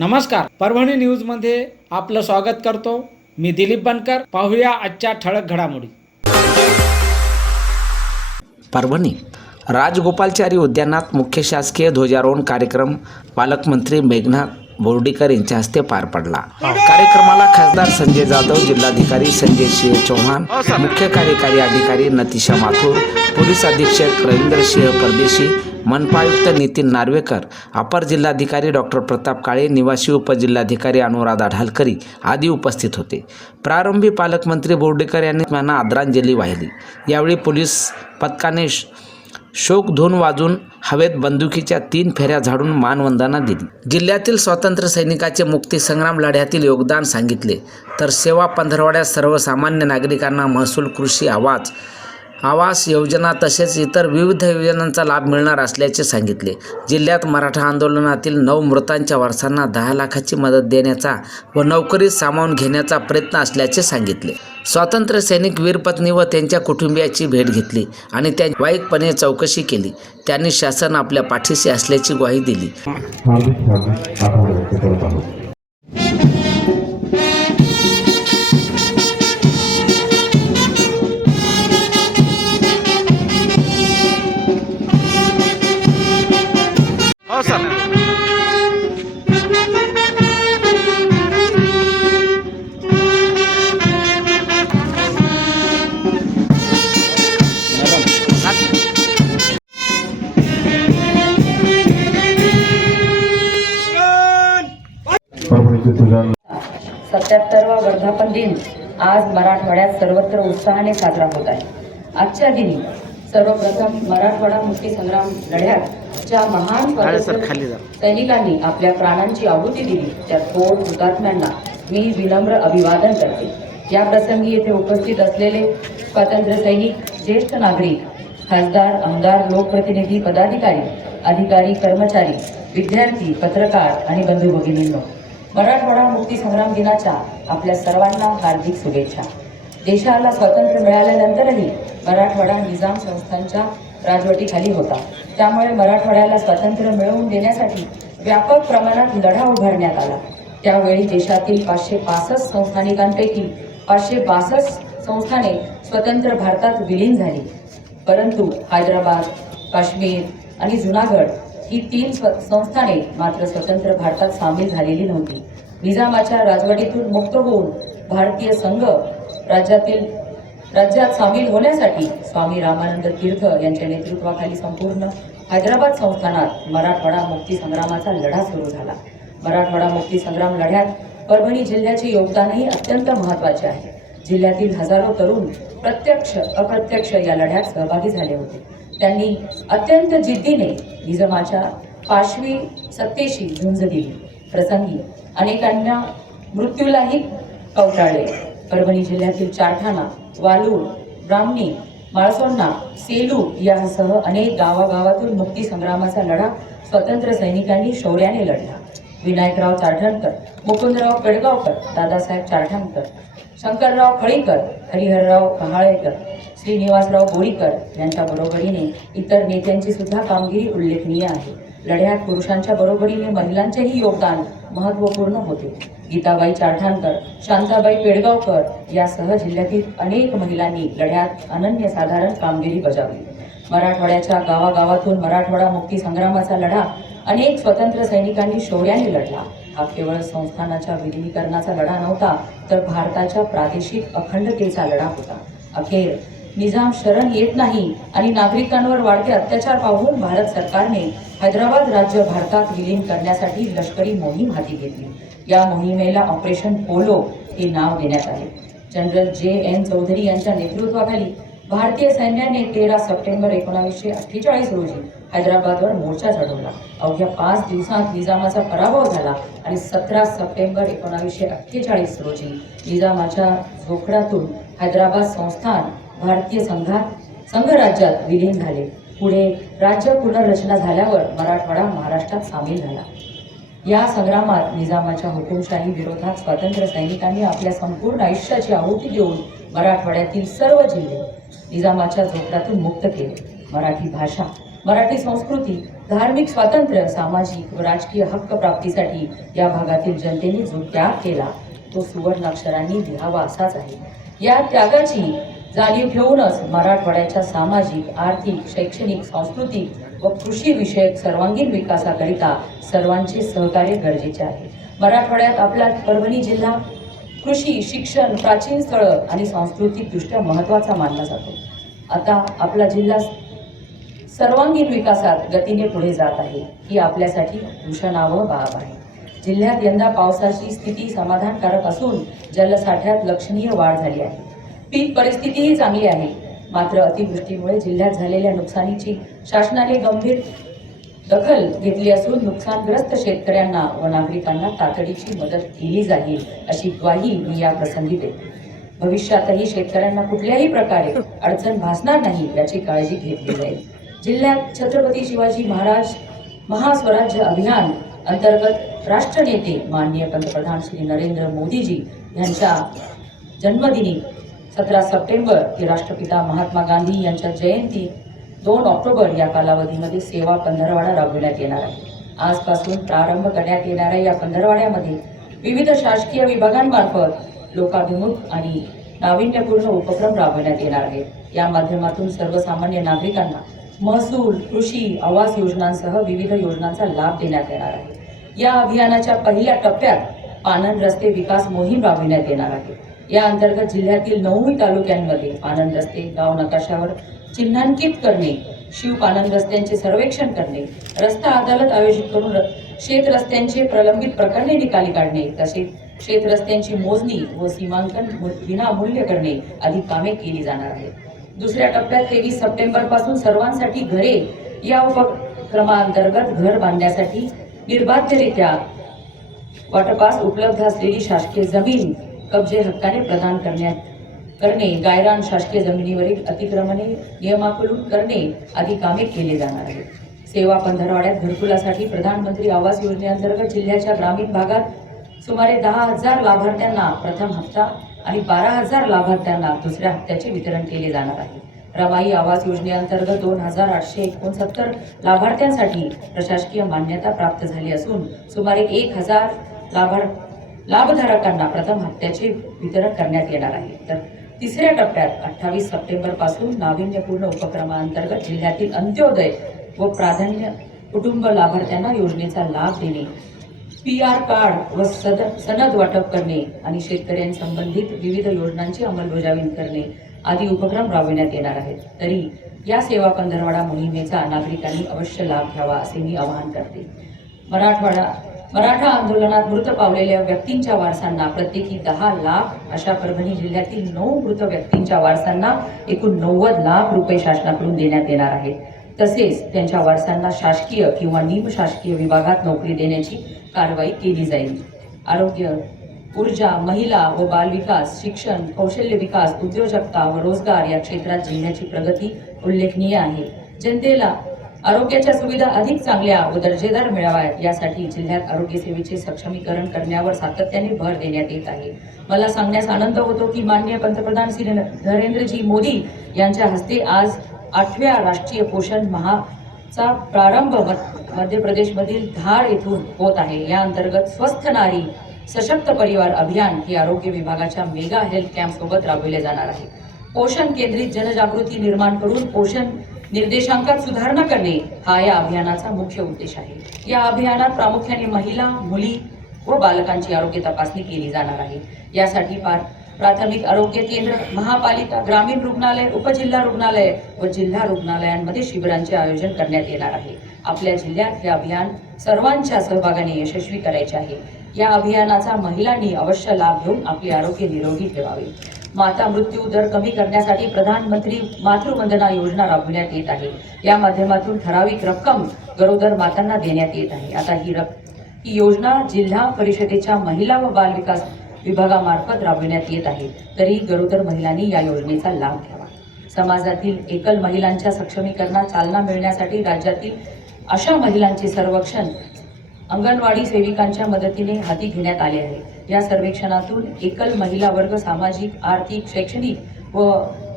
नमस्कार परभणी मध्ये आपलं स्वागत करतो मी दिलीप बनकर पाहूया आजच्या ठळक घडामोडी परभणी राजगोपालचारी उद्यानात मुख्य शासकीय ध्वजारोहण कार्यक्रम पालकमंत्री मेघनाथ बोर्डीकर यांच्या हस्ते पार पडला कार्यक्रमाला खासदार संजय जाधव जिल्हाधिकारी संजय सिंह चौहान मुख्य कार्यकारी अधिकारी नतिशा माथूर पोलीस अधीक्षक रवींद्र सिंह परदेशी मनपायुक्त नितीन नार्वेकर अपर जिल्हाधिकारी डॉक्टर प्रताप काळे निवासी उपजिल्हाधिकारी अनुराधा ढालकरी आदी उपस्थित होते प्रारंभी पालकमंत्री बोर्डेकर यांनी त्यांना आदरांजली वाहिली यावेळी पोलीस पथकाने धून वाजून हवेत बंदुकीच्या तीन फेऱ्या झाडून मानवंदना दिली जिल्ह्यातील स्वातंत्र्य सैनिकाचे मुक्तीसंग्राम लढ्यातील योगदान सांगितले तर सेवा पंधरवड्यात सर्वसामान्य नागरिकांना महसूल कृषी आवाज आवास योजना तसेच इतर विविध योजनांचा लाभ मिळणार असल्याचे सांगितले जिल्ह्यात मराठा आंदोलनातील नऊ मृतांच्या वारसांना दहा लाखाची मदत देण्याचा व नोकरी सामावून घेण्याचा प्रयत्न असल्याचे सांगितले स्वातंत्र्य सैनिक वीरपत्नी व त्यांच्या कुटुंबियाची भेट घेतली आणि त्या वाईकपणे चौकशी केली त्यांनी शासन आपल्या पाठीशी असल्याची ग्वाही दिली सत्याहत्तरवा वर्धापन दिन आज मराठवाड्यात सर्वत्र उत्साहाने साजरा होत आहे आजच्या दिनी सर्वप्रथम मराठवाडा मुक्ती लढ्यात ज्या महान सैनिकांनी आपल्या प्राणांची आहुती दिली त्या थोर हुतात्म्यांना मी विनम्र अभिवादन करते या प्रसंगी येथे उपस्थित असलेले स्वातंत्र्य सैनिक ज्येष्ठ नागरिक खासदार आमदार लोकप्रतिनिधी पदाधिकारी अधिकारी कर्मचारी विद्यार्थी पत्रकार आणि बंधू भगिनींनो मराठवाडा मुक्तीसंग्राम दिनाच्या आपल्या सर्वांना हार्दिक शुभेच्छा देशाला स्वातंत्र्य मिळाल्यानंतरही मराठवाडा निजाम संस्थांच्या राजवटीखाली होता त्यामुळे मराठवाड्याला स्वातंत्र्य मिळवून देण्यासाठी व्यापक प्रमाणात लढा उभारण्यात आला त्यावेळी देशातील पाचशे पासष्ट संस्थानिकांपैकी पाचशे बासष्ट संस्थाने स्वतंत्र भारतात विलीन झाली परंतु हैदराबाद काश्मीर आणि जुनागड ही तीन संस्थाने मात्र स्वतंत्र भारतात सामील झालेली नव्हती निजामाच्या राजवटीतून मुक्त होऊन भारतीय संघ राज्यातील राज्यात सामील होण्यासाठी स्वामी रामानंद तीर्थ यांच्या नेतृत्वाखाली संपूर्ण हैदराबाद संस्थानात मराठवाडा मुक्ती संग्रामाचा लढा सुरू झाला मराठवाडा मुक्ती संग्राम लढ्यात परभणी जिल्ह्याचे योगदानही अत्यंत महत्त्वाचे आहे जिल्ह्यातील हजारो तरुण प्रत्यक्ष अप्रत्यक्ष या लढ्यात सहभागी झाले होते त्यांनी अत्यंत जिद्दीने निजमाच्या पाशवी सत्तेशी झुंज दिली प्रसंगी अनेकांना मृत्यूलाही कवटाळले परभणी जिल्ह्यातील चारठाणा वालूड ब्राह्मणी माळसोंना सेलू यासह अनेक गावागावातून मुक्तीसंग्रामाचा लढा स्वतंत्र सैनिकांनी शौर्याने लढला विनायकराव चारठणकर मुकुंदराव कडगावकर दादासाहेब चारठणकर शंकरराव खळीकर हरिहरराव कहाळेकर श्रीनिवासराव गोळीकर यांच्या बरोबरीने इतर नेत्यांची सुद्धा कामगिरी उल्लेखनीय आहे लढ्यात पुरुषांच्या बरोबरीने महिलांचेही योगदान महत्त्वपूर्ण होते गीताबाई चारठाणकर शांताबाई पेडगावकर यासह जिल्ह्यातील अनेक महिलांनी लढ्यात अनन्यसाधारण कामगिरी बजावली मराठवाड्याच्या गावागावातून मराठवाडा मुक्ती संग्रामाचा लढा अनेक स्वतंत्र सैनिकांनी शौर्याने लढला हा केवळ संस्थानाच्या विलिनीकरणाचा लढा नव्हता तर भारताच्या प्रादेशिक अखंडतेचा लढा होता अखेर निजाम शरण येत नाही आणि नागरिकांवर वाढते अत्याचार पाहून भारत सरकारने हैदराबाद राज्य भारतात विलीन करण्यासाठी लष्करी मोहीम हाती घेतली या मोहिमेला ऑपरेशन पोलो हे नाव देण्यात आले जनरल जे एन चौधरी यांच्या नेतृत्वाखाली भारतीय सैन्याने तेरा सप्टेंबर एकोणावीसशे अठ्ठेचाळीस रोजी हैदराबादवर मोर्चा चढवला अवघ्या पाच दिवसात निजामाचा पराभव झाला आणि सतरा सप्टेंबर एकोणावीसशे अठ्ठेचाळीस रोजी निजामाच्या झोपडातून हैदराबाद संस्थान भारतीय संघात संघराज्यात विलीन झाले पुढे राज्य पुनर्रचना झाल्यावर मराठवाडा महाराष्ट्रात सामील झाला या संग्रामात निजामाच्या हुकुमशाही विरोधात स्वातंत्र्य सैनिकांनी आपल्या संपूर्ण आयुष्याची आहुती देऊन मराठवाड्यातील सर्व जिल्हे निजामाच्या झोपटातून मुक्त केले मराठी भाषा मराठी संस्कृती धार्मिक स्वातंत्र्य सामाजिक व राजकीय हक्क प्राप्तीसाठी या भागातील जनतेने जो त्याग केला तो सुवर्ण अक्षरांनी लिहावा असाच आहे या त्यागाची जाणीव ठेवूनच मराठवाड्याच्या सामाजिक आर्थिक शैक्षणिक सांस्कृतिक व कृषी विषयक सर्वांगीण विकासाकरिता सर्वांचे सहकार्य गरजेचे आहे मराठवाड्यात आपला परभणी जिल्हा कृषी शिक्षण प्राचीन स्थळं आणि सांस्कृतिकदृष्ट्या महत्त्वाचा मानला जातो आता आपला जिल्हा सर्वांगीण विकासात गतीने पुढे जात आहे ही आपल्यासाठी भूषणाव बाब आहे जिल्ह्यात यंदा पावसाची स्थिती समाधानकारक असून जलसाठ्यात लक्षणीय वाढ झाली आहे पीक परिस्थितीही चांगली आहे मात्र अतिवृष्टीमुळे जिल्ह्यात झालेल्या नुकसानीची शासनाने गंभीर दखल घेतली असून नुकसानग्रस्त शेतकऱ्यांना व नागरिकांना तातडीची मदत केली जाईल अशी ग्वाही मी या प्रसंगी भविष्यातही शेतकऱ्यांना कुठल्याही प्रकारे अडचण भासणार नाही याची काळजी घेतली जाईल जिल्ह्यात छत्रपती शिवाजी महाराज महास्वराज्य अभियान अंतर्गत नेते माननीय पंतप्रधान श्री नरेंद्र मोदीजी यांच्या जन्मदिनी सतरा सप्टेंबर ते राष्ट्रपिता महात्मा गांधी यांच्या जयंती दोन ऑक्टोबर या कालावधीमध्ये सेवा पंधरवाडा राबविण्यात येणार आहे आजपासून प्रारंभ करण्यात येणाऱ्या या पंधरवाड्यामध्ये विविध शासकीय विभागांमार्फत लोकाभिमुख आणि नाविन्यपूर्ण उपक्रम राबविण्यात येणार आहेत या माध्यमातून सर्वसामान्य नागरिकांना महसूल कृषी आवास योजनांसह विविध योजनांचा लाभ देण्यात येणार आहे या अभियानाच्या पहिल्या टप्प्यात पानन रस्ते विकास मोहीम राबविण्यात येणार आहे या अंतर्गत जिल्ह्यातील नऊही तालुक्यांमध्ये आनंद रस्ते गाव नकाशावर चिन्हांकित करणे शिव आनंद रस्त्यांचे सर्वेक्षण करणे रस्ता अदालत आयोजित करून शेत रस्त्यांचे प्रलंबित प्रकरणे निकाली काढणे तसेच शेत रस्त्यांची मोजणी व सीमांकन विनामूल्य करणे आदी कामे केली जाणार आहेत दुसऱ्या टप्प्यात तेवीस सप्टेंबर पासून सर्वांसाठी घरे या उपक्रमाअंतर्गत घर बांधण्यासाठी निर्बाध्यरित्या वॉटरपास उपलब्ध असलेली शासकीय जमीन कब्जे हक्काने प्रदान करण्यात करणे गायरान शासकीय जमिनीवरील अतिक्रमणे नियमाकडून करणे आदी कामे केले जाणार आहेत सेवा पंधरवाड्यात घरकुलासाठी प्रधानमंत्री आवास योजनेअंतर्गत जिल्ह्याच्या ग्रामीण भागात सुमारे दहा हजार लाभार्थ्यांना प्रथम हप्ता आणि बारा हजार लाभार्थ्यांना दुसऱ्या हप्त्याचे वितरण केले जाणार आहे रमाई आवास योजनेअंतर्गत दोन हजार आठशे एकोणसत्तर लाभार्थ्यांसाठी प्रशासकीय मान्यता प्राप्त झाली असून सुमारे एक हजार लाभार्थी लाभधारकांना प्रथम हत्याचे वितरण करण्यात येणार आहे तर तिसऱ्या टप्प्यात अठ्ठावीस सप्टेंबरपासून नाविन्यपूर्ण उपक्रमाअंतर्गत जिल्ह्यातील अंत्योदय व प्राधान्य कुटुंब लाभार्थ्यांना योजनेचा लाभ देणे पी आर कार्ड व सद सनद वाटप करणे आणि शेतकऱ्यांसंबंधित विविध योजनांची अंमलबजावणी करणे आदी उपक्रम राबविण्यात येणार आहेत तरी या सेवा पंधरवाडा मोहिमेचा नागरिकांनी अवश्य लाभ घ्यावा असे मी आवाहन करते मराठवाडा मराठा आंदोलनात मृत पावलेल्या व्यक्तींच्या वारसांना प्रत्येकी दहा लाख अशा परभणी जिल्ह्यातील नऊ मृत व्यक्तींच्या वारसांना एकूण नव्वद लाख रुपये शासनाकडून देण्यात येणार आहेत तसेच त्यांच्या वारसांना शासकीय किंवा निमशासकीय विभागात नोकरी देण्याची कारवाई केली जाईल आरोग्य ऊर्जा महिला व बालविकास शिक्षण कौशल्य विकास उद्योजकता व रोजगार या क्षेत्रात जिल्ह्याची प्रगती उल्लेखनीय आहे जनतेला आरोग्याच्या सुविधा अधिक चांगल्या व दर्जेदार मिळाव्यात यासाठी जिल्ह्यात आरोग्य सेवेचे सक्षमीकरण करण्यावर सातत्याने भर देण्यात येत आहे मला सांगण्यास आनंद होतो की माननीय पंतप्रधान श्री नरेंद्रजी मोदी यांच्या हस्ते आज आठव्या राष्ट्रीय पोषण महा चा प्रारंभ मध्य प्रदेशमधील धार येथून होत आहे या अंतर्गत स्वस्थ नारी सशक्त परिवार अभियान ही आरोग्य विभागाच्या मेगा हेल्थ कॅम्प सोबत राबविले जाणार आहे पोषण केंद्रित जनजागृती निर्माण करून पोषण निर्देशांकात सुधारणा करणे हा या अभियानाचा मुख्य उद्देश आहे या अभियानात प्रामुख्याने महिला मुली व बालकांची आरोग्य तपासणी केली जाणार आहे यासाठी प्राथमिक आरोग्य केंद्र महापालिका ग्रामीण रुग्णालय उपजिल्हा रुग्णालय व जिल्हा रुग्णालयांमध्ये शिबिरांचे आयोजन करण्यात येणार आहे आपल्या जिल्ह्यात हे अभियान सर्वांच्या सहभागाने यशस्वी करायचे आहे या अभियानाचा महिलांनी अवश्य लाभ घेऊन आपले आरोग्य निरोगी ठेवावे माता मृत्यू दर कमी करण्यासाठी प्रधानमंत्री मातृवंदना योजना राबविण्यात येत आहे या माध्यमातून ठराविक रक्कम गरोदर मातांना देण्यात येत आहे आता ही रक् ही योजना जिल्हा परिषदेच्या महिला व बाल विकास विभागामार्फत राबविण्यात येत आहे तरी गरोदर महिलांनी या योजनेचा लाभ घ्यावा समाजातील एकल महिलांच्या सक्षमीकरणात चालना मिळण्यासाठी राज्यातील अशा महिलांचे सर्वेक्षण अंगणवाडी सेविकांच्या मदतीने हाती घेण्यात आले आहे या सर्वेक्षणातून एकल महिला वर्ग सामाजिक आर्थिक शैक्षणिक व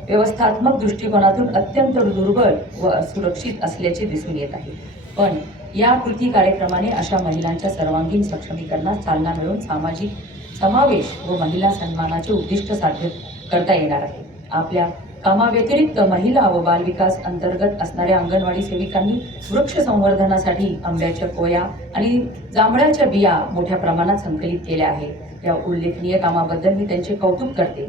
व्यवस्थात्मक दृष्टिकोनातून अत्यंत दुर्बल व असुरक्षित असल्याचे दिसून येत आहे पण या कृती कार्यक्रमाने अशा महिलांच्या सर्वांगीण सक्षमीकरणास चालना मिळून सामाजिक समावेश व महिला सन्मानाचे उद्दिष्ट साध्य करता येणार आहे आपल्या कामाव्यतिरिक्त महिला व बालविकास अंतर्गत असणाऱ्या अंगणवाडी सेविकांनी वृक्ष संवर्धनासाठी आंब्याच्या कोया आणि जांभळ्याच्या बिया मोठ्या प्रमाणात संकलित केल्या आहेत या उल्लेखनीय कामाबद्दल मी त्यांचे कौतुक करते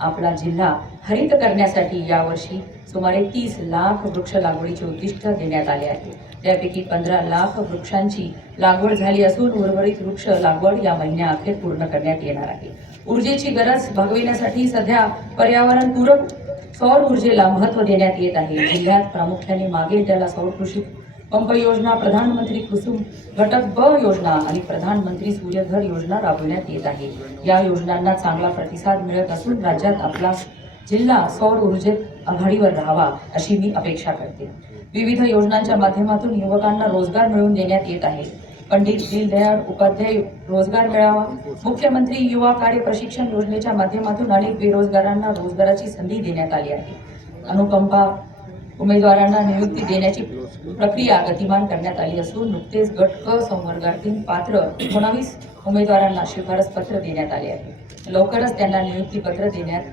आपला जिल्हा हरित करण्यासाठी यावर्षी सुमारे तीस लाख वृक्ष लागवडीचे उद्दिष्ट देण्यात आले आहे त्यापैकी पंधरा लाख वृक्षांची लागवड झाली असून उर्वरित वृक्ष लागवड या अखेर पूर्ण करण्यात येणार आहे ऊर्जेची गरज भागविण्यासाठी सध्या पर्यावरणपूरक सौर ऊर्जेला महत्त्व देण्यात येत आहे जिल्ह्यात प्रामुख्याने मागेल त्याला सौर कृषी पंप योजना प्रधानमंत्री कुसुम घटक ब योजना आणि प्रधानमंत्री सूर्यघर योजना राबविण्यात येत आहे या योजनांना चांगला प्रतिसाद मिळत असून राज्यात आपला जिल्हा सौर ऊर्जेत आघाडीवर राहावा अशी मी अपेक्षा करते विविध योजनांच्या माध्यमातून युवकांना रोजगार मिळवून देण्यात येत आहे पंडित दीनदयाळ उपाध्याय रोजगार मेळावा मुख्यमंत्री युवा कार्य प्रशिक्षण योजनेच्या माध्यमातून अनेक बेरोजगारांना रोजगाराची संधी देण्यात आली आहे अनुकंपा उमेदवारांना नियुक्ती देण्याची प्रक्रिया गतिमान करण्यात आली असून नुकतेच गट क संवर्गातील पात्र एकोणावीस उमेदवारांना शिफारस पत्र देण्यात आले आहे लवकरच त्यांना नियुक्ती पत्र देण्यात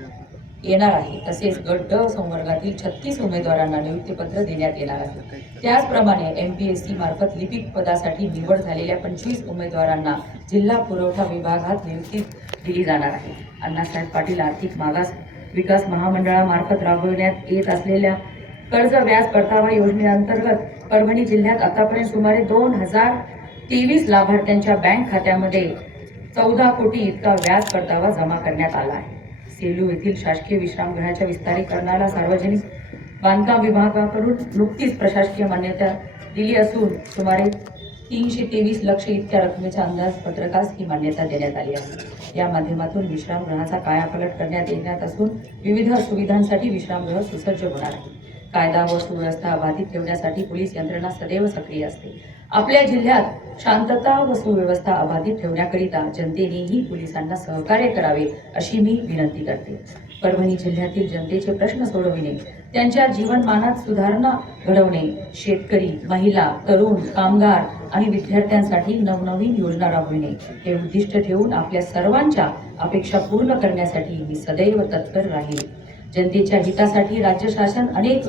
येणार आहे तसेच गट संवर्गातील छत्तीस उमेदवारांना नियुक्तीपत्र देण्यात येणार आहे त्याचप्रमाणे एम पी एस सी मार्फत लिपिक पदासाठी निवड झालेल्या पंचवीस उमेदवारांना जिल्हा पुरवठा विभागात नियुक्ती दिली जाणार आहे अण्णासाहेब पाटील आर्थिक मागास विकास महामंडळामार्फत राबविण्यात येत असलेल्या कर्ज व्याज परतावा योजनेअंतर्गत परभणी जिल्ह्यात आतापर्यंत सुमारे दोन हजार तेवीस लाभार्थ्यांच्या बँक खात्यामध्ये चौदा कोटी इतका व्याज परतावा जमा करण्यात आला आहे सेलू येथील शासकीय विश्रामगृहाच्या विस्तारीकरणाला सार्वजनिक बांधकाम विभागाकडून नुकतीच प्रशासकीय मान्यता दिली असून सुमारे तीनशे तेवीस लक्ष इतक्या रकमेच्या अंदाजपत्रकास ही मान्यता देण्यात आली आहे या माध्यमातून विश्रामगृहाचा कायापलट करण्यात येण्यात असून विविध सुविधांसाठी विश्रामगृह सुसज्ज होणार आहे कायदा व सुव्यवस्था अबाधित ठेवण्यासाठी पोलीस यंत्रणा सदैव सक्रिय असते आपल्या जिल्ह्यात शांतता व सुव्यवस्था अबाधित ठेवण्याकरिता जनतेनेही पोलिसांना सहकार्य करावे अशी मी विनंती करते परभणी जिल्ह्यातील जनतेचे प्रश्न सोडविणे त्यांच्या जीवनमानात सुधारणा घडवणे शेतकरी महिला तरुण कामगार आणि विद्यार्थ्यांसाठी नवनवीन योजना राबविणे हे उद्दिष्ट ठेवून आपल्या सर्वांच्या अपेक्षा पूर्ण करण्यासाठी मी सदैव तत्पर राहील जनतेच्या हितासाठी राज्य शासन अनेक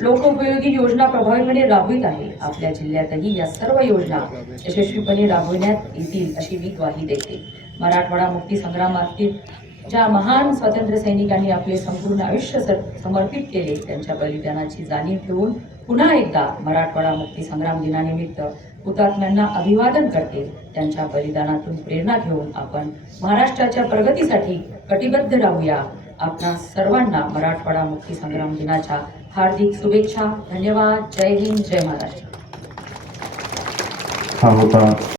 लोकोपयोगी योजना प्रभावीपणे राबवित आहे आपल्या जिल्ह्यातही या सर्व योजना यशस्वीपणे राबविण्यात येतील अशी मी ग्वाही देते मराठवाडा मुक्ती संग्रामातील ज्या महान स्वातंत्र्य सैनिकांनी आपले संपूर्ण आयुष्य समर्पित केले त्यांच्या बलिदानाची जाणीव ठेवून पुन्हा एकदा मराठवाडा मुक्ती संग्राम दिनानिमित्त हुतात्म्यांना अभिवादन करते त्यांच्या बलिदानातून प्रेरणा घेऊन आपण महाराष्ट्राच्या प्रगतीसाठी कटिबद्ध राहूया आपणा सर्वांना मराठवाडा संग्राम दिनाच्या हार्दिक शुभेच्छा धन्यवाद जय हिंद जय महाराष्ट्र